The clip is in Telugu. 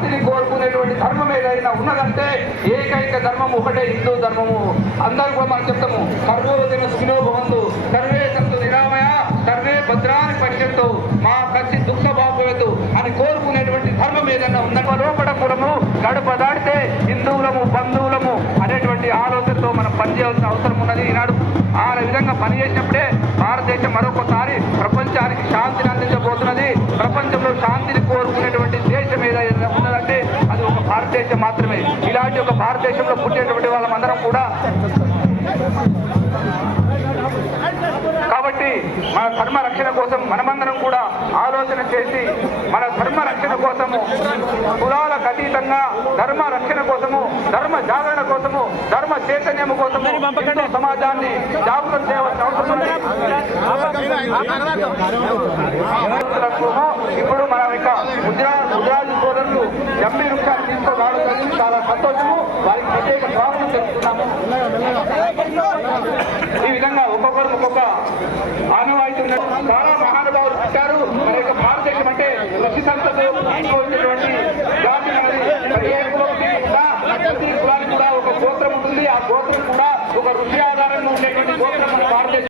శాంతిని కోరుకునేటువంటి ధర్మం ఏదైనా ఉన్నదంటే ఏకైక ధర్మం ఒకటే హిందూ ధర్మము. అందరూ కూడా మనం చెప్తాము సర్వోజన సుఖినో భవంతు సర్వే సంతు నిరామయ సర్వే భద్రాన్ని పశ్యంతు మా కచ్చి దుఃఖ బాపోయదు అని కోరుకునేటువంటి ధర్మం ఏదైనా ఉందన్న లోపడపురము గడప దాటితే హిందువులము బంధువులము అనేటువంటి ఆలోచనతో మనం పనిచేయాల్సిన అవసరం ఉన్నది. ఈనాడు ఆ విధంగా పనిచేసినప్పుడే భారతదేశం మరొకసారి భారతదేశం మాత్రమే ఇలాంటి ఒక భారతదేశంలో పుట్టినటువంటి వాళ్ళమందరం కూడా కాబట్టి మన ధర్మ రక్షణ కోసం మనమందరం కూడా ఆలోచన చేసి మన ధర్మ రక్షణ కోసము కులాలకు అతీతంగా ధర్మ రక్షణ కోసము ధర్మ జాగరణ కోసము ధర్మ చైతన్యం కోసము సమాజాన్ని జాగృతం చేయవలసిన అవసరం ఉంది ఇప్పుడు మనం ఇక ముద్రా ముద్రాజు సోదరులు జమ్మి వృక్షాలు తీసుకురావడం జరిగింది. చాలా సంతోషము. వారికి ప్రత్యేక స్వాగతం తెలుపుతున్నాము ఈ విధంగా ఒక్కొక్కరు ఒక్కొక్క ఆనవాయితీ చాలా మహానుభావులు పుట్టారు. మన యొక్క భారతదేశం అంటే ప్రతి సంస్థతో జాతి మనది కూడా ఒక గోత్రం ఉంటుంది. ఆ గోత్రం కూడా ఒక రుచి ఆధారంగా ఉండేటువంటి గోత్రం మన భారతదేశం.